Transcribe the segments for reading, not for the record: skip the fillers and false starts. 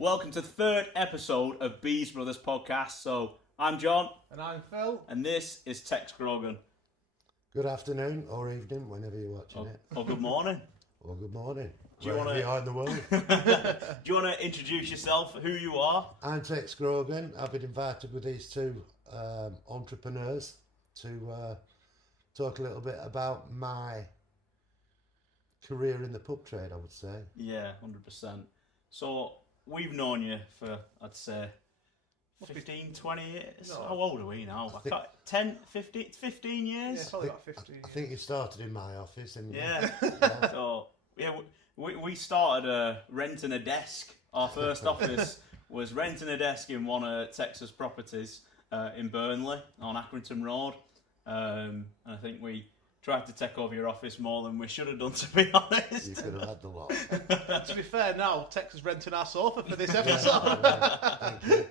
Welcome to the third episode of Bees Brothers podcast. So, I'm John. And I'm Phil. And this is Tex Grogan. Good afternoon or evening, whenever you're watching it. Or good morning. Or good morning. Do you want you are in the world. Do you want to introduce yourself, who you are? I'm Tex Grogan. I've been invited with these two entrepreneurs to talk a little bit about my career in the pub trade, I would say. Yeah, 100%. So, we've known you for, I'd say, 15, 20 years. No. How old are we now? 15 years? Yeah, probably about 15. I think you started in my office. And Yeah. So, yeah, we started renting a desk. Our first office was renting a desk in one of Texas properties in Burnley on Accrington Road. And I think we tried to take over your office more than we should have done, to be honest. You could have had the lot. To be fair, now Tex is renting our sofa for this episode. Thank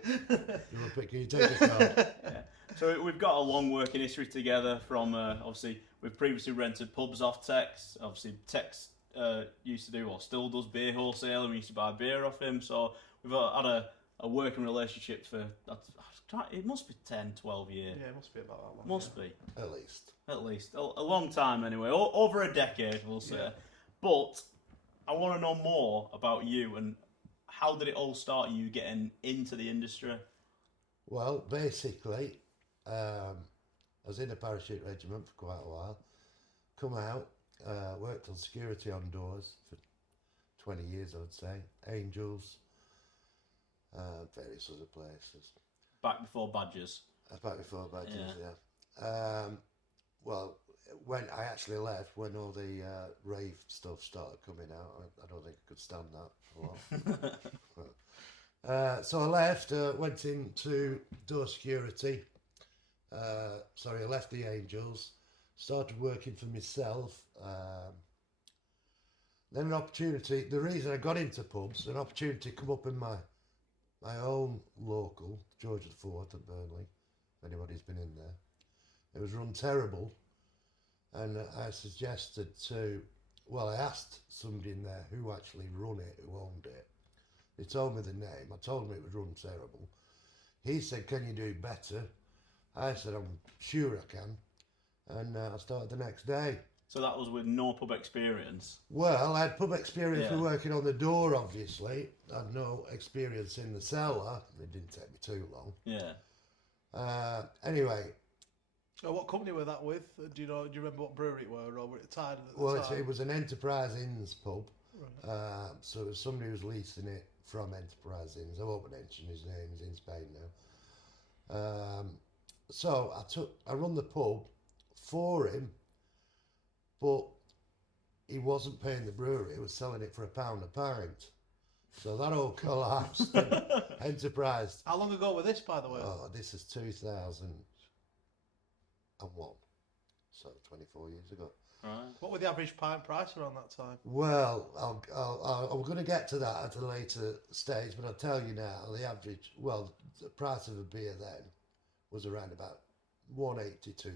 you. Can you take us out? Yeah. So we've got a long working history together from, obviously, we've previously rented pubs off Tex. Obviously, Tex used to do, or still does, beer wholesaling. We used to buy beer off him. So we've had a working relationship for, it must be 10, 12 years. Yeah, it must be about that long. Must be. At least. At least. A long time anyway. Over a decade, we'll say. Yeah. But I want to know more about you and how did it all start, you getting into the industry? Well, basically, I was in a parachute regiment for quite a while. Come out, worked on security on doors for 20 years, I would say. Angels, various other places. Back before Badgers. Back before Badgers, yeah. Well, when I actually left, when all the rave stuff started coming out, I don't think I could stand that for long. So I left, went into door security. I left the Angels, started working for myself. Then an opportunity, the reason I got into pubs, an opportunity come up in my own local, George IV at Burnley, if anybody's been in there. It was run terrible, and I suggested I asked somebody in there who actually run it, who owned it. They told me the name. I told them it was run terrible. He said, "Can you do better?" I said, "I'm sure I can," and I started the next day. So that was with no pub experience? Well, I had pub experience Yeah. for working on the door, obviously. I had no experience in the cellar. It didn't take me too long. Yeah. Anyway, So what company were that with? Do you remember what brewery it were, or were it tied at the well, time? it was an Enterprise Inns pub. Right. So it was somebody who was leasing it from Enterprise Inns. I won't mention his name, he's in Spain now. So I run the pub for him, but he wasn't paying the brewery, he was selling it for £1 a pint. So that all collapsed. Enterprise. How long ago was this, by the way? Oh, this is 2001. So 24 years ago. Right. What were the average pint price around that time? Well, I'm going to get to that at a later stage, but I'll tell you now, the price of a beer then was around about £1.80, £2.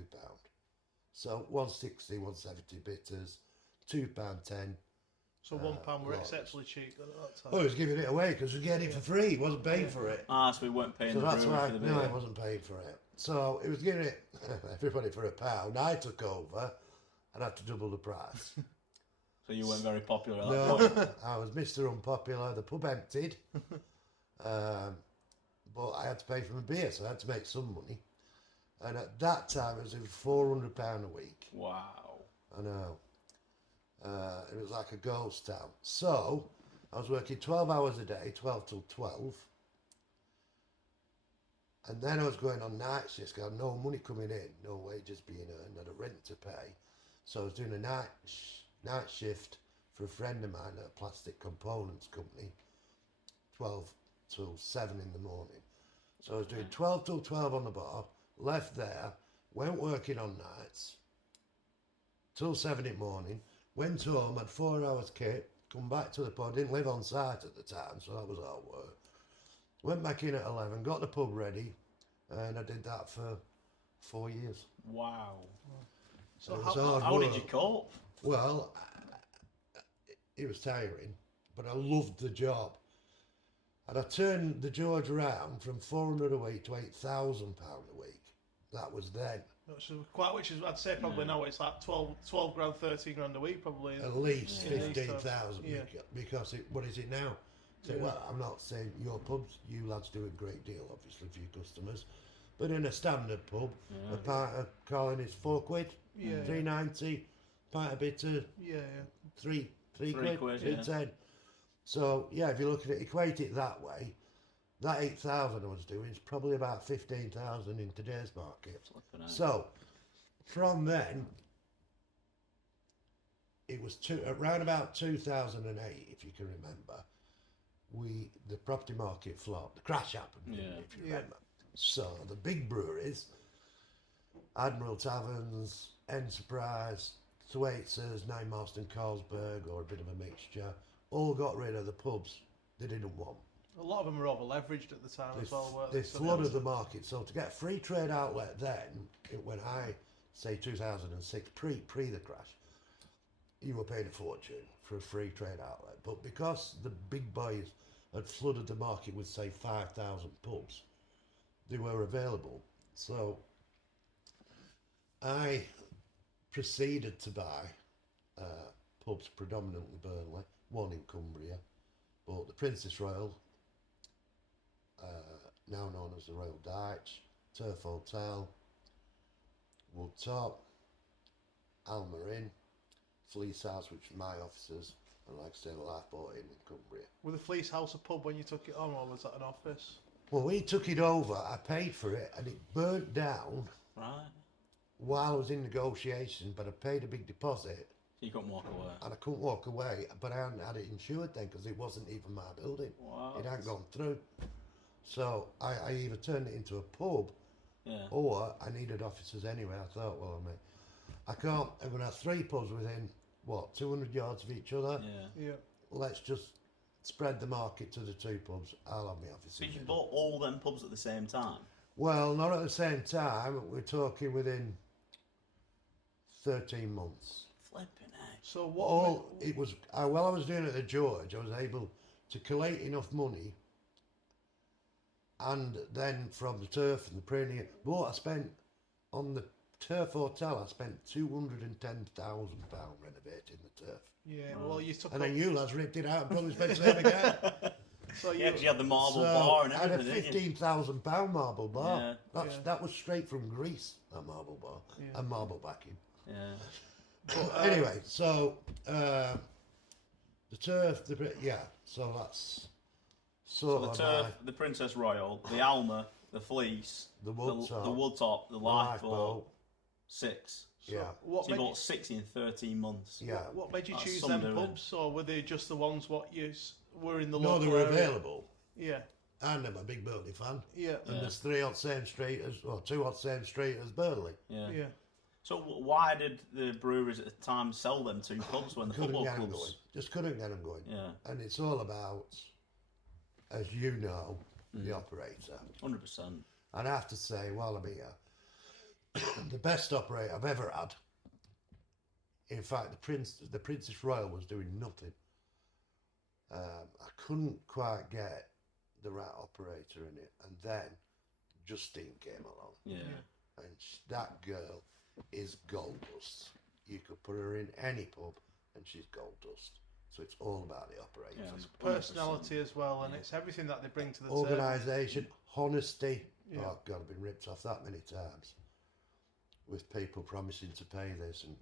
So 160, 170 bitters, £2.10. So £1 were right. exceptionally cheap at that time. Oh, he was giving it away because we were getting it for free. He wasn't paying for it. So we weren't paying So the that's brewery why, for the no, beer. he wasn't paying for it. So he was giving it everybody for £1. I took over and had to double the price. So you weren't very popular at that point? No, I was Mr. Unpopular. The pub emptied, but I had to pay for my beer, so I had to make some money. And at that time, it was £400 a week. Wow. I know. It was like a ghost town. So I was working 12 hours a day, 12 till 12. And then I was going on night shifts, got no money coming in, no wages being earned, had a rent to pay. So I was doing a night shift for a friend of mine at a plastic components company, 12 till 7 in the morning. So I was doing 12 till 12 on the bar, left there, went working on nights, till 7 in the morning, went home, had 4 hours kit, come back to the pub, didn't live on site at the time, so that was hard work. Went back in at 11, got the pub ready, and I did that for 4 years. Wow. So It was how, hard How did work. you cope? Well, it was tiring, but I loved the job. And I turned the George around from 400 a week to £8,000 a week. That was then. Which is, I'd say probably now it's like 12 grand, 13 grand a week, probably. At least Yeah. 15,000 Yeah. because what is it now? So, Yeah. well, I'm not saying your pubs, you lads do a great deal, obviously, for your customers. But in a standard pub, a pint of Colin is £4, Yeah. £3.90, pint of bitter, Yeah, three Three quid, quid, yeah. £2.10. So yeah, if you look at it, equate it that way, that 8,000 I was doing is probably about 15,000 in today's market. So from then, it was around about 2008, if you can remember. The property market flopped. The crash happened, if you remember. So the big breweries, Admiral Taverns, Enterprise, Thwaites, Nine Marston, Carlsberg, or a bit of a mixture, all got rid of the pubs they didn't want. A lot of them were over leveraged at the time as well, weren't They flooded the market. So to get a free trade outlet then, when I say 2006, pre the crash, you were paying a fortune for a free trade outlet. But because the big boys had flooded the market with, say, 5,000 pubs, they were available. So I proceeded to buy pubs, predominantly Burnley, one in Cumbria, bought the Princess Royal, now known as the Royal Dyche, Turf Hotel, Woodtop, Alma Inn, Fleece House, which are my offices, and like I said, the Lifeboat Inn in Cumbria. Was the Fleece House a pub when you took it on, or was that an office? Well, we took it over, I paid for it, and it burnt down while I was in negotiation, but I paid a big deposit. You couldn't walk away. And I couldn't walk away, but I hadn't had it insured then because it wasn't even my building. What? It hadn't gone through. So I either turned it into a pub or I needed offices anyway. I thought, well, I'm going to have three pubs within, 200 yards of each other? Yeah. Let's just spread the market to the two pubs. I'll have my offices. So you bought all them pubs at the same time? Well, not at the same time. We're talking within 13 months. Flipping heck. So While I was doing it at the George, I was able to collate enough money, and then from the turf and the printing, I spent on the Turf Hotel. I spent £210,000 renovating the turf. Yeah, well, you took. And then you lads ripped it out and probably spent the same again. So Yeah, because you had the marble bar and I had a everything. £15,000 marble bar. Yeah. That was straight from Greece. That marble bar and marble backing. Yeah. But anyway, so the turf, so that's sort So the of turf, the Princess Royal, the Alma, the Fleece, the the Woodtop, Woodtop, the Lifeboat, 6. Yeah. What So you made bought 6 in 13 months. Yeah. What made you That's choose some them doing. pubs, or were they just the ones were in the No, local they were area? available. Yeah. And I'm a big Burnley fan. Yeah. And there's 3 on same street as, 2 on same street as Burnley. Yeah. Yeah. So why did the breweries at the time sell them 2 pubs when the Couldn't football get them clubs? going. Just couldn't get them going. Yeah. And it's all about, as you know, the operator. 100%. And I have to say, while I'm here, the best operator I've ever had. In fact, the Princess Royal was doing nothing. I couldn't quite get the right operator in it, and then Justine came along, Yeah. and that girl is gold dust. You could put her in any pub, and she's gold dust. So it's all about the operator. Yeah. It's personality as well, and it's everything that they bring to the table. Organisation, honesty. Yeah. Oh God, I've been ripped off that many times with people promising to pay this and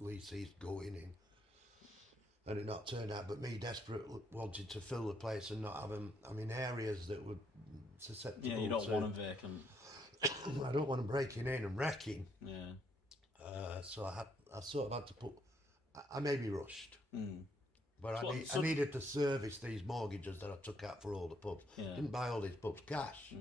leases going in, and it not turned out. But me desperate, wanted to fill the place and not have them. I'm in areas that were susceptible. Yeah, you don't want them vacant. I don't want them breaking in and wrecking. Yeah. So I sort of had to put. I may be rushed. But So- I needed to service these mortgages that I took out for all the pubs. Yeah. Didn't buy all these pubs cash.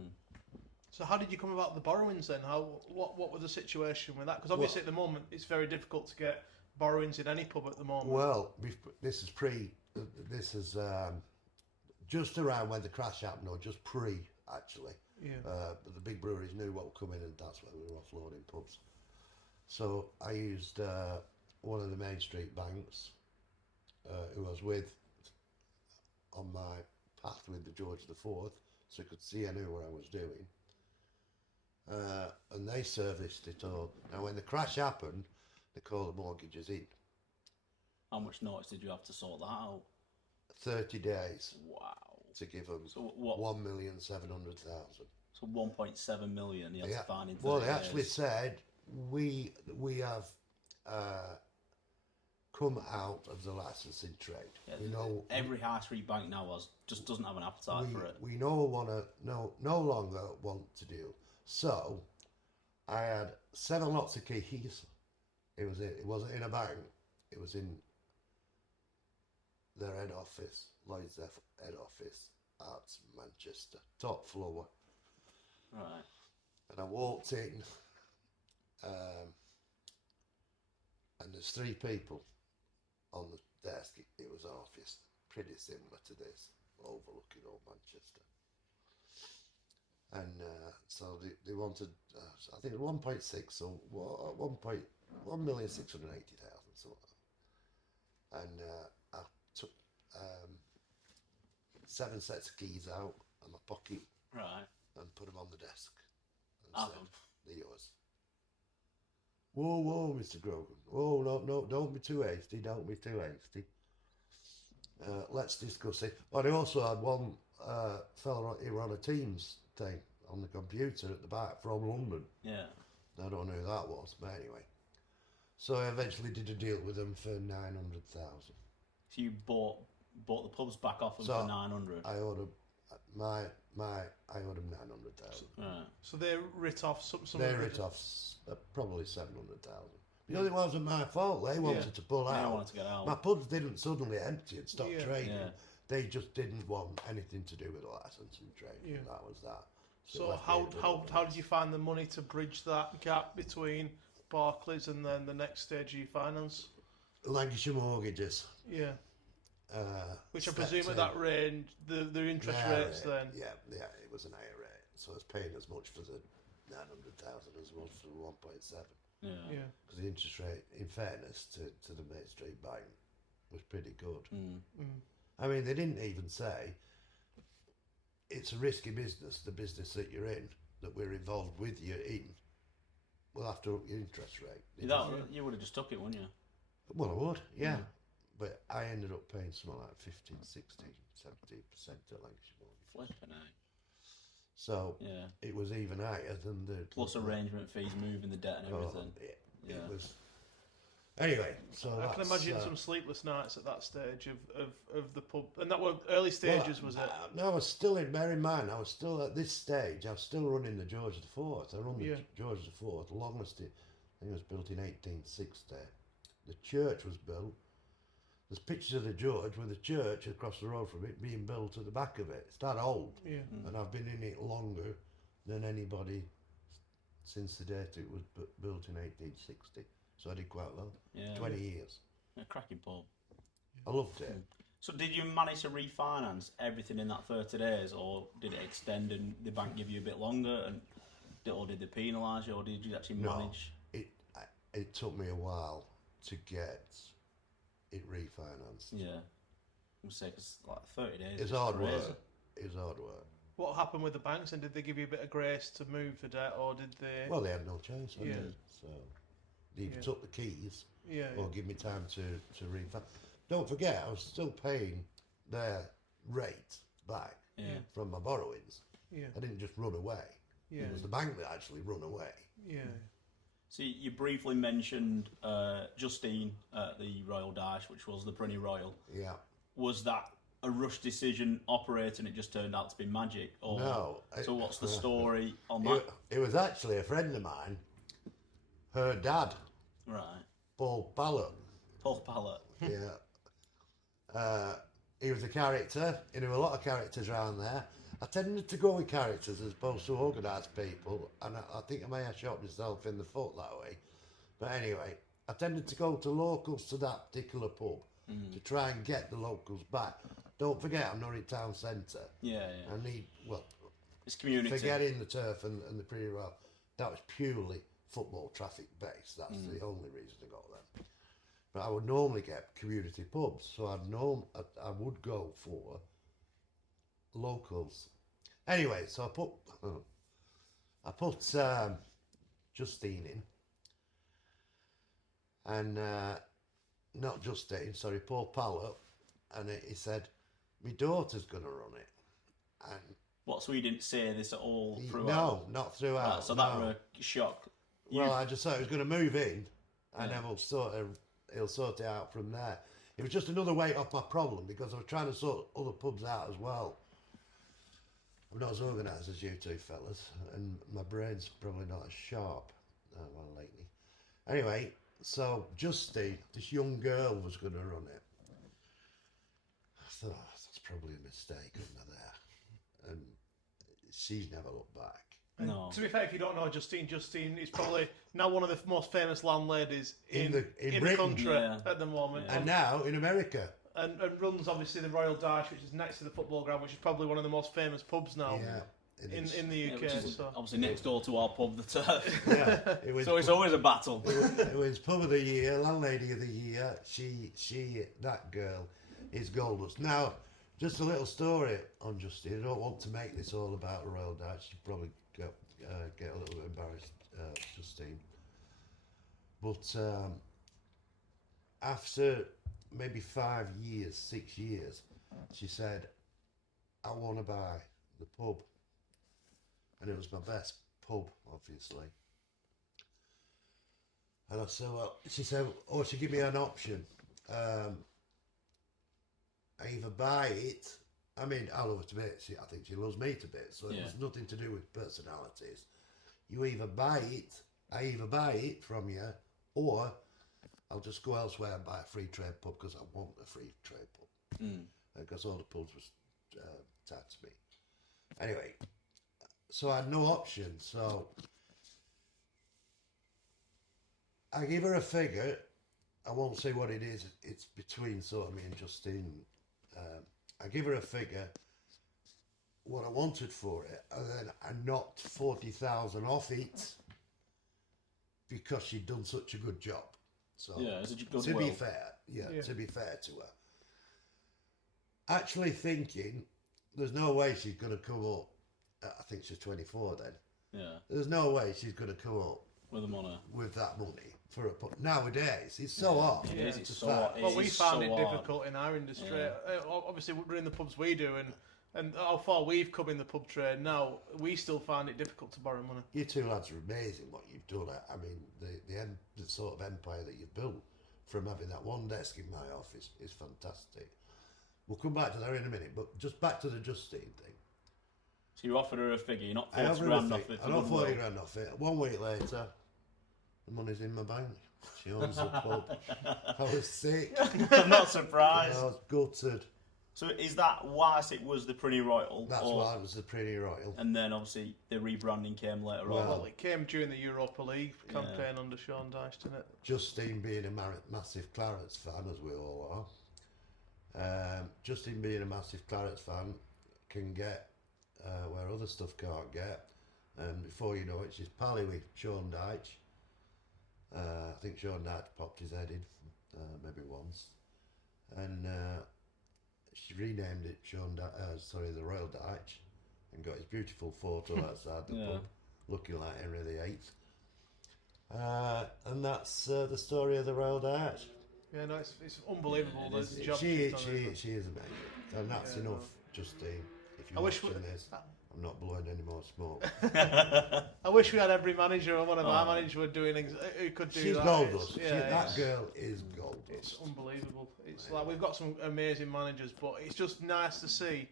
So how did you come about the borrowings then? What was the situation with that? Because obviously at the moment it's very difficult to get borrowings in any pub at the moment. Well, this is just around when the crash happened, or just pre actually. Yeah. But the big breweries knew what would come in, and that's why we were offloading pubs. So I used one of the Main Street banks, who I was with on my path aft with the George IV, so I could see I knew what I was doing. And they serviced it all. Now, when the crash happened, they called the mortgages in. How much notice did you have to sort that out? 30 days Wow. to give them So what? 1,700,000. So 1.7 million you had to find in 30 Well, they actually days. said we have come out of the licensing trade. Yeah, We know every high street bank now just doesn't have an appetite for it. we no longer want to do. So I had 7 lots of keys. It wasn't in a bank. It was in their head office, Lloyd's head office at Manchester, top floor. Right. And I walked in, and there's 3 people on the desk. It was an office pretty similar to this, overlooking old Manchester. And so they wanted, I think 1.6 or 1,680,000, something. And I took 7 sets of keys out of my pocket, Right. and put them on the desk. And Have said, them. they're yours. Whoa, Mr. Grogan. Whoa, no, don't be too hasty. Don't be too hasty. Let's discuss it. But I also had one fella who ran a Teams thing on the computer at the back from London. Yeah. I don't know who that was, but anyway. So I eventually did a deal with them for 900,000. So you bought the pubs back off them So for 900. I owed them I owed them 900,000. Right. So they writ off some They of writ the- off probably 700,000. Because it wasn't my fault. They wanted to pull They out. wanted to get out. My pubs didn't suddenly empty and stop Yeah. trading. Yeah. They just didn't want anything to do with the licensing trade. Yeah. That was that. it So left me how in a bit how of a how mess. did you find the money to bridge that gap between Barclays and then the next stage of your finance? Lancashire mortgages. Yeah. Which I stepped presume at in. that range, the interest Higher rates rate. then. Yeah, it was an higher rate. So I was paying as much for the 900,000 as well for the 1.7. Yeah. Yeah. Because the interest rate, in fairness to the Main Street Bank, was pretty good. Mm. I mean, they didn't even say it's a risky business, the business that you're in, that we're involved with you in. We'll have to up your interest rate. You would have just took it, wouldn't you? Well, I would, yeah. Mm. But I ended up paying something like 15, 16, 17% at Lancashire Mortgage. Flipping out. So Yeah. it was even higher than the... Plus arrangement fees, moving the debt and everything. It Yeah. was... Anyway, so I can that's, imagine some sleepless nights at that stage of the pub, and that were early stages, was it? No, I was still bear in mind, I was still at this stage, I was still running the George IV. I run the Yeah. George IV, the longest, I think it was built in 1860. The church was built. There's pictures of the George with the church across the road from it being built at the back of it. It's that old. Yeah. And I've been in it longer than anybody since the date it was built in 1860. So I did quite well. Yeah. 20 years. A cracking pub. I loved it. So did you manage to refinance everything in that 30 days, or did it extend and the bank give you a bit longer, or did they penalise you, or did you actually No. manage? It took me a while to get it refinanced. Yeah. I'm say 'cause like 30 days. It's is hard crazy. work. It was hard work. What happened with the banks, and did they give you a bit of grace to move the debt, or did they? Well, they had no choice. Had Yeah. they? So they either Yeah. took the keys Yeah. or give me time to refinance. Don't forget, I was still paying their rate back Yeah. from my borrowings. Yeah. I didn't just run away. Yeah. It was the bank that actually run away. Yeah. So you briefly mentioned Justine at the Royal Dyche, which was the Brunny Royal. Yeah. Was that a rush decision operating? It just turned out to be magic, or No. So what's the story on that? It was actually a friend of mine, her dad, Right, Paul Pallett. Paul Pallett. Yeah. He was a character. He knew a lot of characters around there. I tended to go with characters as opposed to organised people, and I think I may have shot myself in the foot that way. But anyway, I tended to go to locals to that particular pub to try and get the locals back. Don't forget, I'm not in town centre. Yeah, I need, well, it's community. forgetting the turf and the pretty well, that was purely football traffic based. That's the only reason I got them. But I would normally get community pubs, so I would go for locals. Anyway, so I put Justine in, and not Justine, sorry, Paul Pallet, and he said, "My daughter's going to run it," and What? So he didn't say this at all throughout? no, not throughout. Right, so that no. was a shock. Well, I just thought he was going to move in, and Yeah. then he'll sort it out from there. It was just another weight off my problem because I was trying to sort other pubs out as well. I'm not as organised as you two fellas, and my brain's probably not as sharp lately. Anyway, so Justine, this young girl, was going to run it. I thought, oh, that's probably a mistake under there, and she's never looked back. And No. to be fair, if you don't know Justine is probably now one of the most famous landladies in the Britain. country Yeah. at the moment. And now in America. And runs obviously the Royal Dyche, which is next to the football ground, which is probably one of the most famous pubs now Yeah, it is. in the Yeah, UK. which is so. obviously next door to our pub, the Turf. Yeah, it was. So it's always a battle. It was pub of the year, landlady of the year. That girl is gold dust. Now, just a little story on Justine. I don't want to make this all about the Royal Dyche. You probably get a little bit embarrassed, Justine. But after maybe 5 years, 6 years, she said, "I want to buy the pub," and it was my best pub, obviously. And I said, well, she said, "Oh, she give me an option. I either buy it." I mean, I love her to bits. I think she loves me to bits. So it was nothing to do with personalities. You either buy it, I either buy it from you, or I'll just go elsewhere and buy a free trade pub because I want a free trade pub. Because all the pubs was tied to me. Anyway, so I had no option. So I give her a figure. I won't say what it is. It's between sort of me and Justine. I give her a figure, what I wanted for it, and then I knocked 40,000 off it because she'd done such a good job. So Yeah, it's a good to will. be fair, to be fair to her. Actually thinking, there's no way she's going to come up. I think she's 24 then. Yeah, There's no way she's going to come up with the money. with that money for a pub. Nowadays, it's so hard. It is, it's to so start. hard. Well, we is found so it hard. difficult in our industry. Yeah. Obviously, we're in the pubs we do, and how far we've come in the pub trade now, we still find it difficult to borrow money. You two lads are amazing what you've done. I mean, the sort of empire that you've built from having that one desk in my office is fantastic. We'll come back to that in a minute, but just back to the Justine thing. So you offered her a figure, you're not I 40 offered grand her off a it. I got 40 grand off it. 1 week later, the money's in my bank. She owns the pub. I was sick. I'm not surprised. I was gutted. So is that whilst it was the Prinny Royal? That's or- why it was the Pretty Royal. And then obviously the rebranding came later on. Well, it came during the Europa League campaign under Sean Dyche, didn't it? Justine being a massive Clarets fan, as we all are. Justine being a massive Clarets fan can get where other stuff can't get. And before you know it, she's pally with Sean Dyche. I think Sean Dyche popped his head in maybe once. And she renamed it the Royal Dyche, and got his beautiful photo outside the pub, looking like Henry VIII. And that's the story of the Royal Dyche. Yeah, no, it's unbelievable Yeah, it the is. job She she's done, isn't it? is amazing, and that's enough, Justine. If you're I wish watching this, I'm not blowing any more smoke. I wish we had every manager, or one of our Oh. managers were doing who could do She's that. gold It's- dust. yeah, That girl is gold It's dust. unbelievable. It's like we've got some amazing managers, but it's just nice to see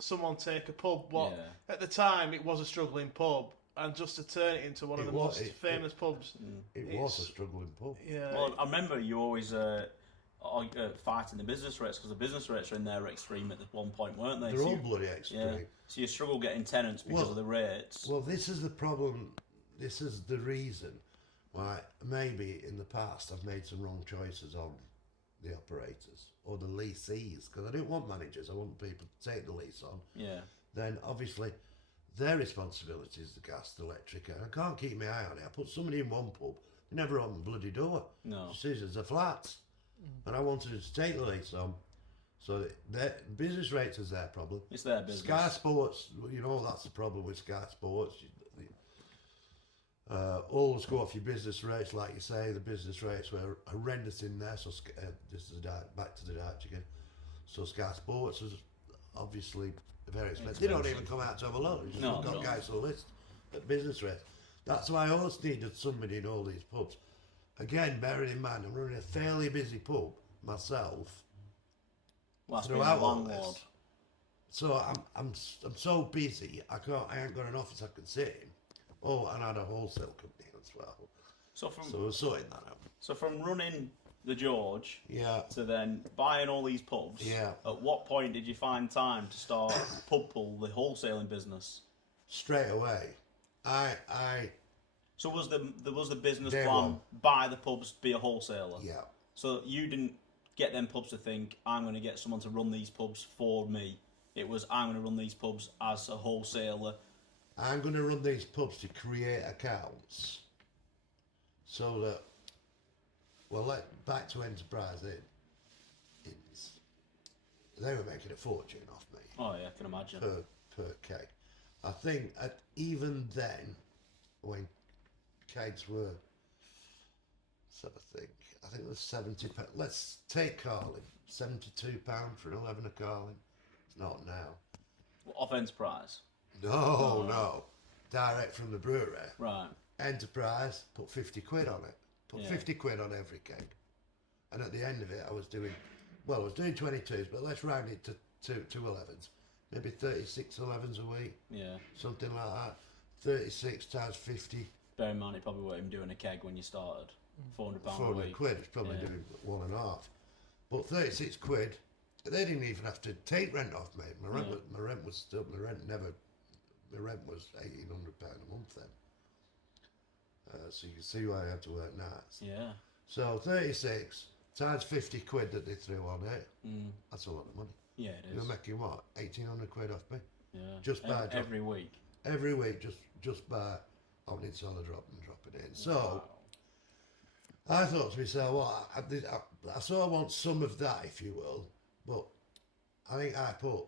someone take a pub. What at the time it was a struggling pub, and just to turn it into one of It the was- most famous pubs. It was a struggling pub. Yeah. Well, I remember you always fighting the business rates because the business rates were in there extreme at one point, weren't they? They're So all you- bloody extreme. Yeah. So you struggle getting tenants because Well- of the rates. Well, this is the problem. This is the reason why maybe in the past I've made some wrong choices on the operators or the leasees, because I didn't want managers. I want people to take the lease on. Yeah. Then obviously their responsibility is the gas, the electric. And I can't keep my eye on it. I put somebody in one pub, they never open the bloody door. No. As soon as the flats. And I wanted to take the lease on, So their business rates is their problem. It's their business. Sky Sports, that's the problem with Sky Sports. Always go off your business rates, like you say. The business rates were horrendous in there. So this is back to the Dyche again. So Sky Sports is obviously very expensive. They don't even come out to have a look. You've just got guys on the list at business rates. That's why I always needed somebody in all these pubs. Again, bearing in mind, I'm running a fairly busy pub myself. Well, throughout all this. So I'm so busy. I ain't got an office I can sit in. Oh, and I had a wholesale company as well. So we're sorting that out. So from running the George, to then buying all these pubs, at what point did you find time to start the wholesaling business? Straight away. So was the business plan buy the pubs, be a wholesaler? Yeah. So you didn't get them pubs to think, I'm going to get someone to run these pubs for me. It was, I'm going to run these pubs as a wholesaler. I'm going to run these pubs to create accounts so that, back to Enterprise they were making a fortune off me. Oh yeah, I can imagine. Per keg. I think even then, when kegs were, I think it was £70. Let's take Carling, £72 for an 11 of Carling. It's not now. Off Enterprise? No. Direct from the brewery. Right. Enterprise, put 50 quid on it. Put 50 quid on every keg. And at the end of it, I was doing 22s, but let's round it to two 11s. Maybe 36 11s a week. Yeah. Something like that. 36 times 50. Bear in mind, you probably weren't even doing a keg when you started. £400 a 400 week. quid, it's probably doing 1.5. But 36 quid, they didn't even have to take rent off me. My rent was £1,800 a month then. So you can see why I had to work nights. Yeah. So 36 times 50 quid that they threw on it, that's a lot of money. Yeah, it is. You're making what, 1,800 quid off me? Yeah. Just by every week. Every week, just by opening solid drop and dropping it in. So wow. I thought to myself, well, I sort of want some of that, if you will, but I think I put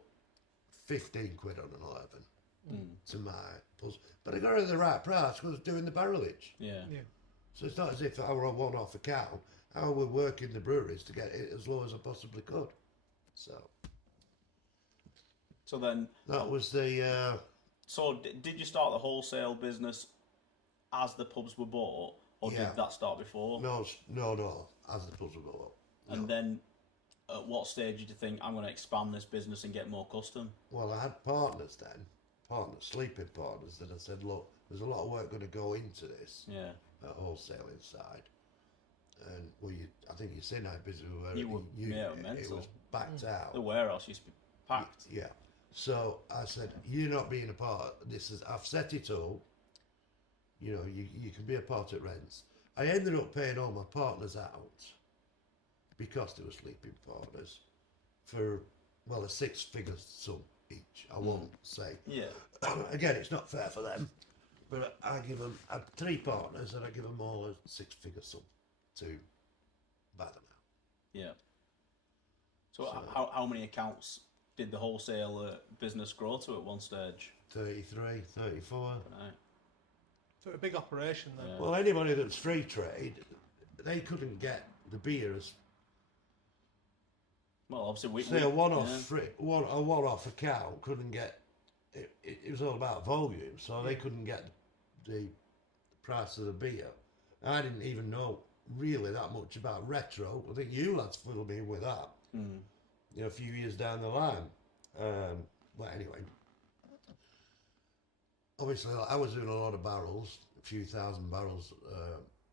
15 quid on an 11 to my pulse. But I got it at the right price because I was doing the barrelage. Yeah. So it's not as if I were a one-off account. I was working the breweries to get it as low as I possibly could. So then... That was the... So did you start the wholesale business as the pubs were bought, or did that start before? No, as the pubs were bought. And then at what stage did you think, I'm going to expand this business and get more custom? Well, I had partners then, sleeping partners, that I said, look, there's a lot of work going to go into this wholesaling side. And I think you've seen how busy we were. Mental. It was backed out. The warehouse used to be packed. Yeah. So I said, you're not being a part. I've set it up. You know, you can be a part at rents. I ended up paying all my partners out because they were sleeping partners for, a 6-figure sum each. I won't say. Yeah. Again, it's not fair for them, but I had 3 partners and I give them all a 6-figure sum to buy them out. Yeah. So how many accounts did the wholesale business grow to at one stage? 33, 34. Right. So a big operation then. Yeah. Well, anybody that's free trade, they couldn't get the beer as... Well, obviously a one-off account couldn't get... It was all about volume, so they couldn't get the price of the beer. I didn't even know really that much about retro. I think you lads filled me in with that. A few years down the line. But anyway, obviously I was doing a lot of barrels, a few thousand barrels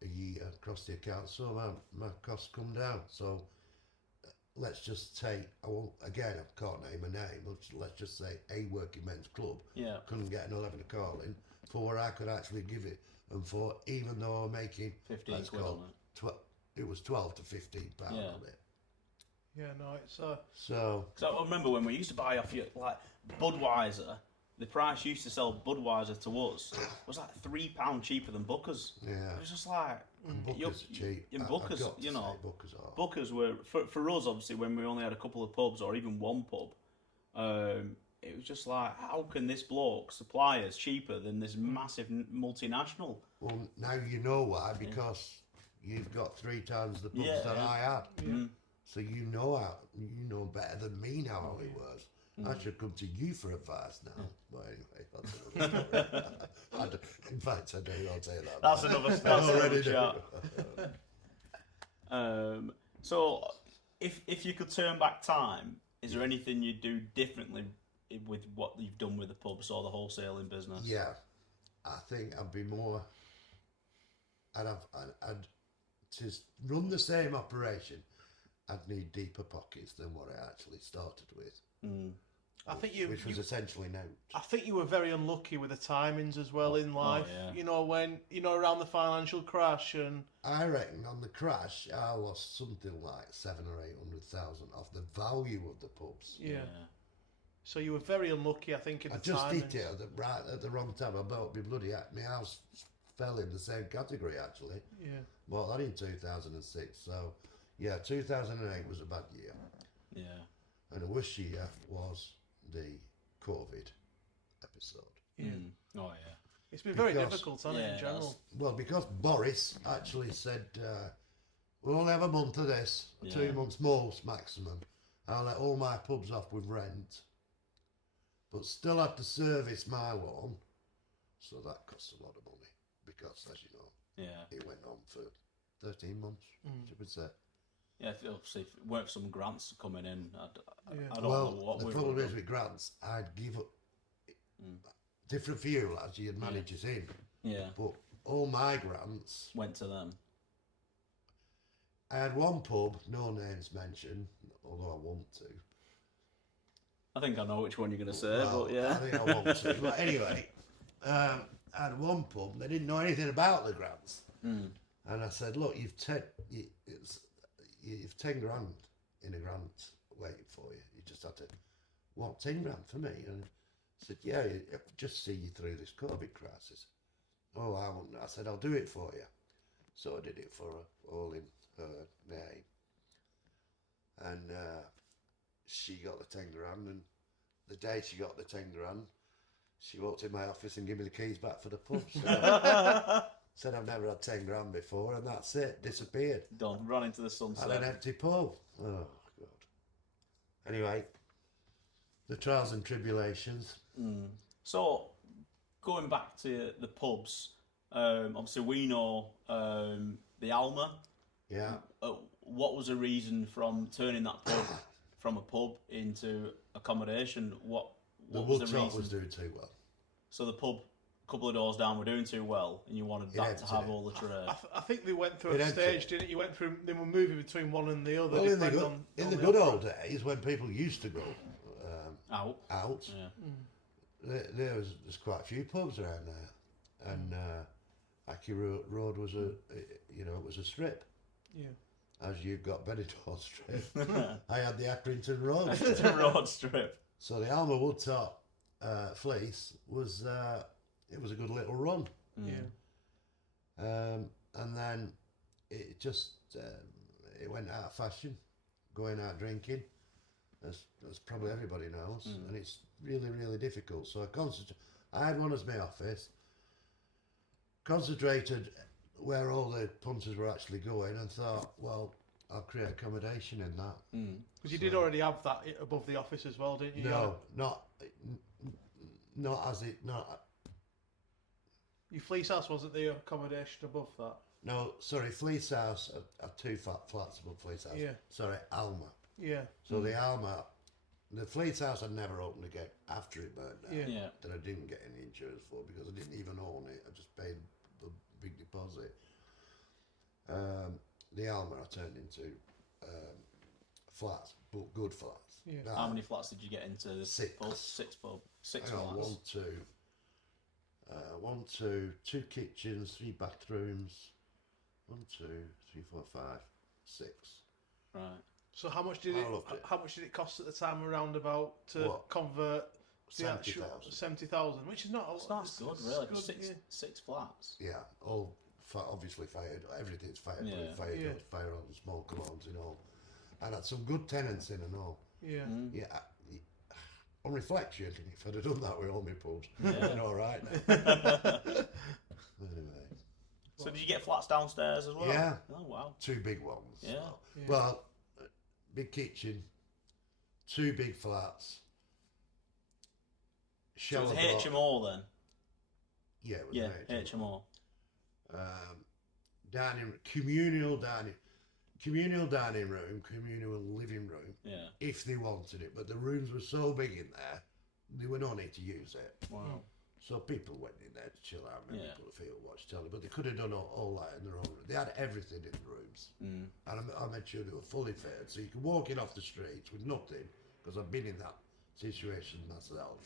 a year across the account, so my costs come down. So let's just take, I can't name a name, let's just say a working men's club couldn't get an 11 of Carling for what I could actually give it, and for, even though I'm making 15 quid on it. It was 12 to 15 pounds on it. Yeah, no, it's So I remember when we used to buy off you, like Budweiser the price used to sell Budweiser to us was like £3 cheaper than Booker's. Yeah. It was just like And Booker's are cheap. And I've Booker's, got to you know, say, Booker's are. Booker's were for us obviously when we only had a couple of pubs or even one pub. It was just like, how can this bloke supply us cheaper than this massive multinational? Well, now you know why, because you've got 3 times the pubs that I had. Mm. So you know better than me now how it works. I should come to you for advice now. But anyway, that's another story. In fact, I do. I'll tell you that. That's another chat. So, if you could turn back time, is there anything you'd do differently with what you've done with the pubs or the wholesaling business? Yeah, I think I'd be more. I'd to run the same operation. I'd need deeper pockets than what I actually started with. I think which was essentially no. I think you were very unlucky with the timings as well in life. Yeah. You know, when around the financial crash and. I reckon on the crash, I lost something like 700,000 or 800,000 off the value of the pubs. Yeah. So you were very unlucky, I think, in the timings. I just hit it at the wrong time. I bought my house fell in the same category actually. Yeah. Bought that in 2006. So, yeah, 2008 was a bad year. Yeah. And the worst year was the COVID episode. Yeah. Oh yeah. It's been very difficult, hasn't it, in general? Well, because Boris actually said, we'll only have a month of this, 2 months most maximum. I'll let all my pubs off with rent, but still have to service my lawn. So that costs a lot of money because, as you know, it went on for 13 months, I would say. Yeah, obviously, if it weren't some grants coming in, I don't well, know what the problem is with grants, I'd give up. Different for you, lads, you had managers in. Yeah. But all my grants went to them. I had one pub, no names mentioned, although I want to. I think I know which one you're going to say, but yeah. I think I want to. But anyway, I had one pub, they didn't know anything about the grants. And I said, look, you've 10 grand in a grant waiting for you. You just had to, what, 10 grand for me? And I said, yeah, just see you through this COVID crisis. Oh, I wouldn't. I said, I'll do it for you. So I did it for her, all in her name. And she got the 10 grand, and the day she got the 10 grand, she walked in my office and gave me the keys back for the pub. So said I've never had 10 grand before, and that's it, disappeared. Done, run into the sunset. Had an empty pub. Oh, God. Anyway, the trials and tribulations. So, going back to the pubs, obviously we know the Alma. Yeah. What was the reason from turning that pub from a pub into accommodation? What was the reason? The Woodtop was doing too well. So the pub a couple of doors down were doing too well, and you wanted that to have all the trade. I think they went through a stage, didn't it? You went through. They were moving between one and the other. Well, in the good old days, when people used to go out, there's quite a few pubs around there, and Aki Road was it was a strip. Yeah. As you've got Benidorm Strip, I had the Accrington Road Strip. Road Strip. So the Alma Woodtop fleece was it was a good little run. And then it just it went out of fashion, going out drinking, as probably everybody knows, and it's really, really difficult. So I had one as my office, concentrated where all the punters were actually going, and thought, well, I'll create accommodation in that. Because you did already have that above the office as well, didn't you? No, not as it. Your fleece house wasn't the accommodation above that? No, sorry, Fleece House are 2 flats above Fleece House. Yeah. Sorry, Alma. Yeah. So the Alma, the Fleece House I never opened again after it burned down. Yeah. That I didn't get any insurance for because I didn't even own it. I just paid the big deposit. The Alma I turned into flats, but good flats. Yeah. How many flats did you get into? This 6. Pub? 6 pub. 6 Hang on, flats. 1, 2, 2 kitchens, 3 bathrooms. 1, 2, 3, 4, 5, 6. Right. So how much did it cost at the time around about to convert 70,000. 70,000, which is not. That's good, really. Good, Six flats. Yeah, all obviously fired. Everything's fired. Yeah. Fire on smoke alarms and all. And had some good tenants in and all. Yeah. Yeah. On reflection, if I'd have done that with all my pubs, Yeah. then all right now. Anyway. So did you get flats downstairs as well? Yeah. Oh wow. 2 big ones. Yeah. Well, big kitchen, 2 big flats. So it was HMO then? Yeah, it was Yeah, an HMO. Communal dining room, communal living room, Yeah. if they wanted it. But the rooms were so big in there, they were no need to use it. Wow. So people went in there to chill out, maybe Yeah. put a feet up, watch telly. But they could have done all that in their own room. They had everything in the rooms. Mm. And I made sure they were fully fitted. So you could walk in off the streets with nothing, because I've been in that situation myself.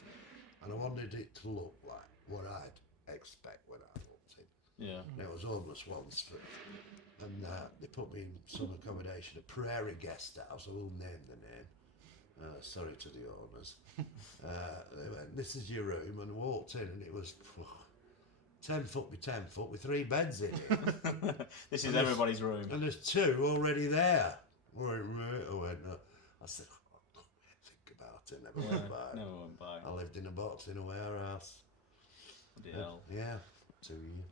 And I wanted it to look like what I'd expect when I walked in. Yeah. And I was homeless once, and they put me in some accommodation, a Prairie guest house. I won't name the name. Sorry to the owners. They went, "This is your room," and I walked in, and it was 10 foot by 10 foot with 3 beds in it. This is everybody's room. And there's 2 already there. I went, no. I said, think about it. Never went by. Never went by. I lived in a box in a warehouse. Bloody hell. Yeah, 2 years.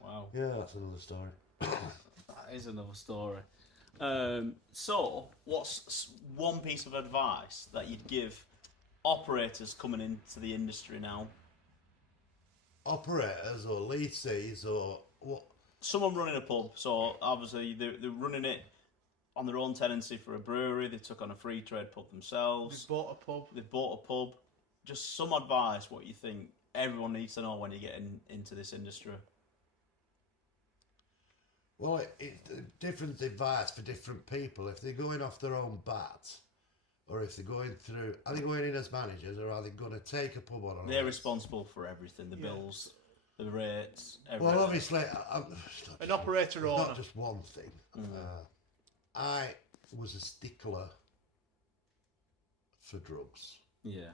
Wow. Yeah, that's another story. That is another story. So, what's one piece of advice that you'd give operators coming into the industry now? Operators or leases or what? Someone running a pub, so obviously they're running it on their own tenancy for a brewery, they took on a free trade pub themselves. They bought a pub. They've bought a pub. Just some advice, what you think everyone needs to know when you get into this industry. Well, it's different advice for different people. If they're going off their own bat, or if they're going through, are they going in as managers, or are they going to take a pub on? They're responsible for everything, the bills, the rates, everything. Well, obviously, An operator it's owner. not just one thing. I was a stickler for drugs. Yeah.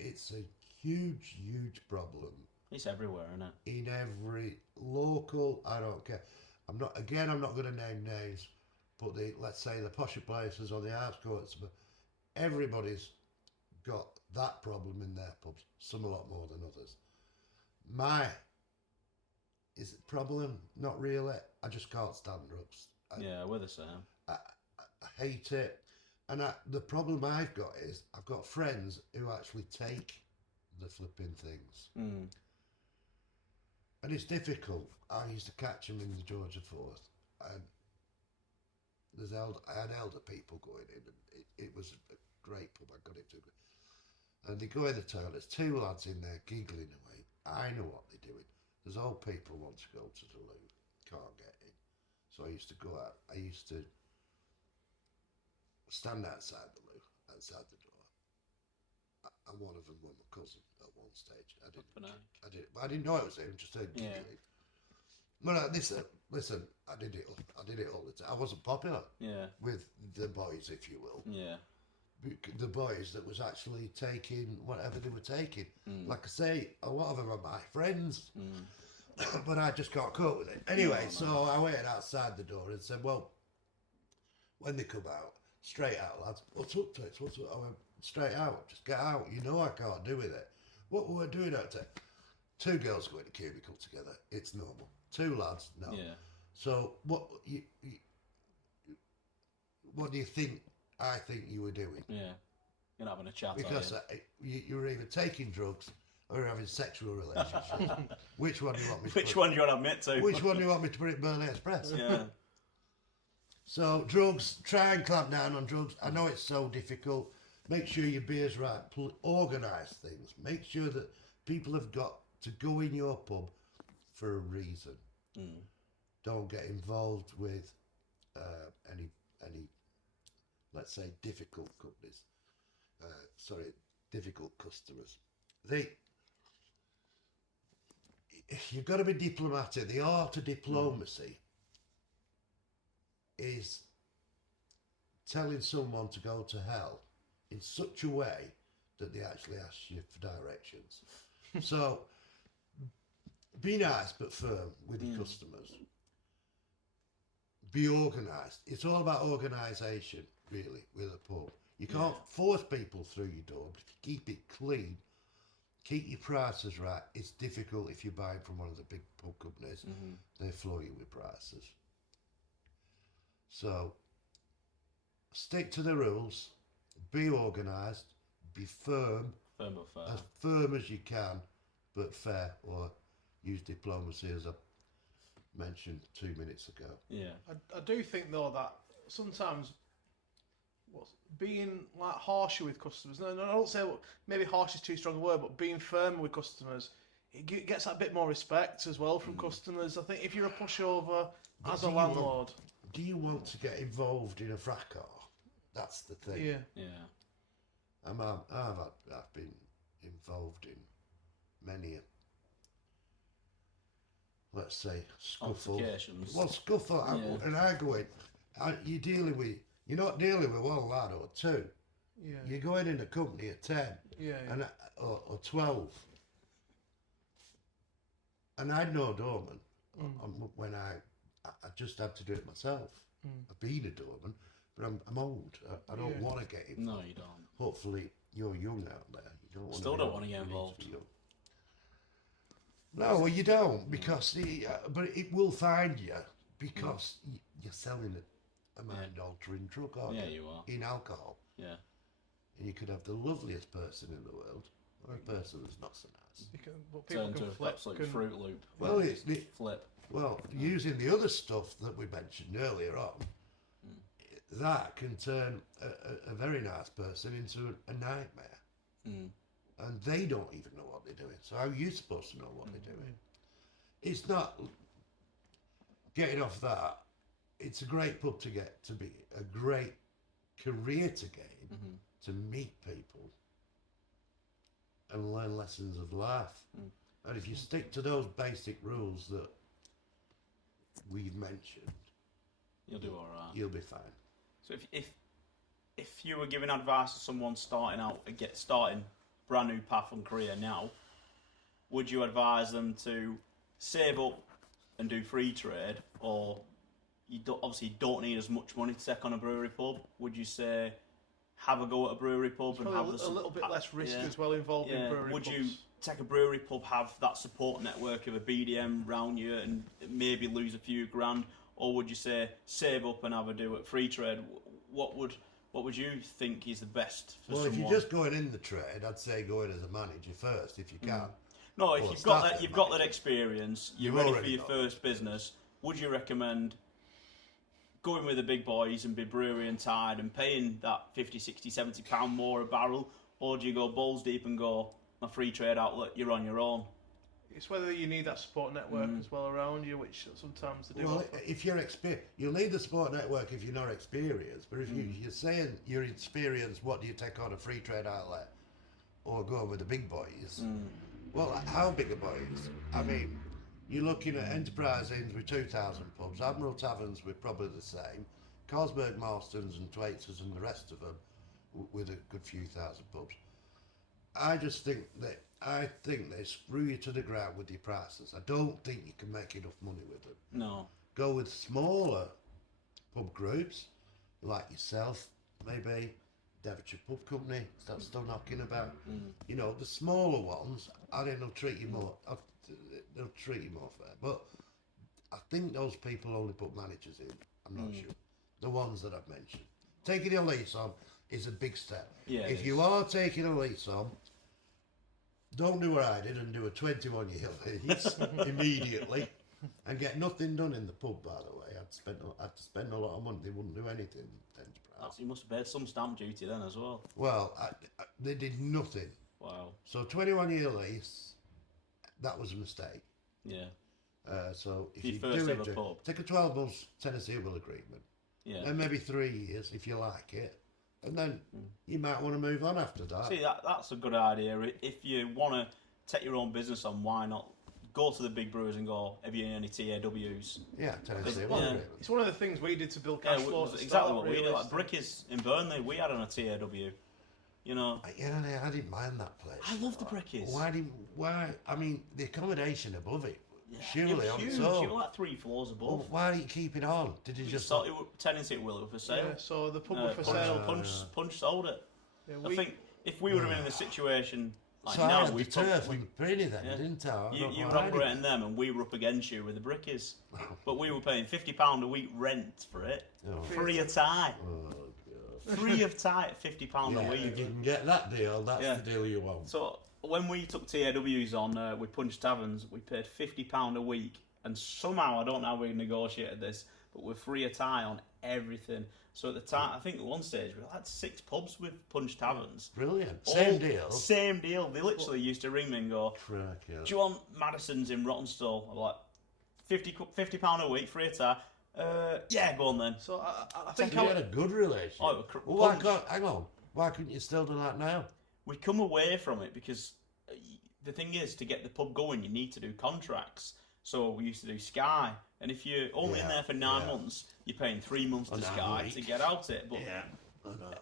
It's a huge, huge problem It's everywhere, isn't it? in every local. I don't care. I'm not going to name names, but let's say the posher places on the outskirts, but everybody's got that problem in their pubs. Some a lot more than others. Is it problem? Not really. I just can't stand drugs. Yeah, we're the same. I hate it. And the problem I've got is I've got friends who actually take the flipping things. Mm. And it's difficult. I used to catch them in the Georgia Forth, and I had elder people going in, and it was a great pub. I got it to, and they go in the toilets. 2 lads in there giggling away. I know what they're doing. There's old people want to go to the loo, can't get in. So I used to go out. I used to stand outside the loo, outside the door. And one of them was my cousin at one stage. I didn't know it was him. Just heard giggling. Yeah. But listen, I did it all the time. I wasn't popular with the boys, if you will. Yeah. The boys that was actually taking whatever they were taking. Like I say, a lot of them are my friends, but I just can't cope with it. Anyway, so I waited outside the door and said, well, when they come out, straight out, lads. What's up, Tex? What's up? I went, straight out. Just get out. You know I can't do with it. What were we doing out there? 2 girls go in a cubicle together. It's normal. 2 lads, no. Yeah. So what do you think I think you were doing? Yeah. You're not having a chat, Because you were either taking drugs or you're having sexual relationships. Which one do you want me to Which one do you want to admit to? Which one do you want me to put in Burnley Express? Yeah. So drugs, try and clamp down on drugs. I know it's so difficult. Make sure your beer's right. Organise things. Make sure that people have got to go in your pub for a reason. Don't get involved with any let's say difficult companies. Difficult customers. You've got to be diplomatic. The art of diplomacy is telling someone to go to hell in such a way that they actually ask you for directions. So be nice but firm with your customers. Be organised. It's all about organisation, really, with a pub. You can't force people through your door, but if you keep it clean, keep your prices right. It's difficult if you're buying from one of the big pub companies. They floor you with prices. So stick to the rules, be organised, be firm, as firm as you can, but fair, or use diplomacy as I mentioned 2 minutes ago. Yeah. I do think though that sometimes being like harsher with customers. No, I don't say maybe harsh is too strong a word, but being firm with customers, it gets that bit more respect as well from customers. I think if you're a pushover as a landlord, do you want to get involved in a fracas? That's the thing. Yeah. I've been involved in many, let's say, scuffle. Well, scuffle, and I go in. You're not dealing with one lad or two. Yeah. You're going in a company of 10, and or 12. And I'd no doorman when I just had to do it myself. I've been a doorman, but I'm old. I don't want to get involved. No, you don't. Hopefully, you're young out there. You don't Still don't want to get involved. No, well, you don't, because but it will find you because you're selling a mind-altering drug, aren't you? Yeah, you are. In alcohol. Yeah. And you could have the loveliest person in the world, or a person that's not so nice. Turn to an absolute Fruit Loop. Well, flip. Well, using the other stuff that we mentioned earlier on, that can turn a very nice person into a nightmare. And they don't even know what they're doing. So how are you supposed to know what they're doing? It's not getting off that. It's a great pub to get to be, a great career to gain, to meet people and learn lessons of life. And if you stick to those basic rules that we've mentioned, you'll do all right. You'll be fine. So if you were giving advice to someone starting out, starting brand new path and career now, would you advise them to save up and do free trade, or you obviously don't need as much money to take on a brewery pub? Would you say have a go at a brewery pub and have a little bit less risk as well involved in brewery Would pubs? you take a brewery pub, have that support network of a BDM round you, and maybe lose a few grand, or would you say save up and have a do at free trade? What would you think is the best for someone? Well, if you're just going in the trade, I'd say go in as a manager first, if you can. No, if you've got that experience, you're ready for your first business, would you recommend going with the big boys and be brewery and tied and paying that 50, 60, 70 pound more a barrel, or do you go balls deep and go, my free trade outlet, you're on your own? It's whether you need that support network as well around you, which sometimes they do. Well, if you're experienced, you'll need the support network if you're not experienced. But if you're saying you're experienced, what do you take on, a free trade outlet or go with the big boys? Well, how big are boys? I mean, you're looking at Enterprise Inns with 2,000 pubs, Admiral Taverns with probably the same, Carlsberg Marstons and Twaiters and the rest of them with a good few thousand pubs. I think they screw you to the ground with your prices. I don't think you can make enough money with them. No. Go with smaller pub groups, like yourself, maybe Devonshire Pub Company, that's still knocking about. You know, the smaller ones, I think they'll treat you more. They'll treat you more fair. But I think those people only put managers in. I'm not sure. The ones that I've mentioned. Taking a lease on is a big step. Yeah, if you are taking a lease on, don't do what I did and do a 21-year lease immediately and get nothing done in the pub, by the way. I'd spend a lot of money. They wouldn't do anything. You must have paid some stamp duty then as well. Well, they did nothing. Wow. So 21-year lease, that was a mistake. Yeah. So if you you first do ever it, pub. take a 12-month tenancy will agreement. Yeah. And maybe 3 years if you like it. And then you might want to move on after that. See, that's a good idea. If you want to take your own business on, why not go to the big brewers and go, have you any TAWs? Yeah, tenancy. It's one of the things we did to build cash flows. Exactly what we did. Like Brickies in Burnley, we had on a TAW. You know, I didn't mind that place. I love the Brickies. Why? I mean, the accommodation above it, Yeah, surely it was on huge. its You own. were like 3 floors above. Well, why are you keeping on? Did you just? So it was tenancy will for sale. Yeah, so the pub were for Punch, sale. Punch sold it. Yeah, I think if we would have been in the situation like So I now, had the turf and Brinny then, yeah. didn't I? You were operating them, and we were up against you with the Brickies. But we were paying £50 a week rent for it, free of tie. Oh, God. Free of tie at £50 Yeah, a if you week. can get that deal, that's Yeah. the deal you want. So when we took TAWs on with Punch Taverns, we paid £50 a week, and somehow I don't know how we negotiated this, but we're free of tie on everything. So at the time, I think at one stage we had 6 pubs with Punch Taverns. Brilliant. All Same deal. Same deal. They literally used to ring me and go, Crack, yeah. "Do you want Madison's in Rottenstall?" I'm like, £50 a week, free of tie. Yeah, go on then. So I So think you had a good relationship. Oh, it was Well, why Punch. can't, hang on. Why couldn't you still do that now? We come away from it because the thing is, to get the pub going, you need to do contracts. So we used to do Sky, and if you're only in Yeah, there for 9 yeah. months, you're paying 3 months to On that Sky week. to get out it. But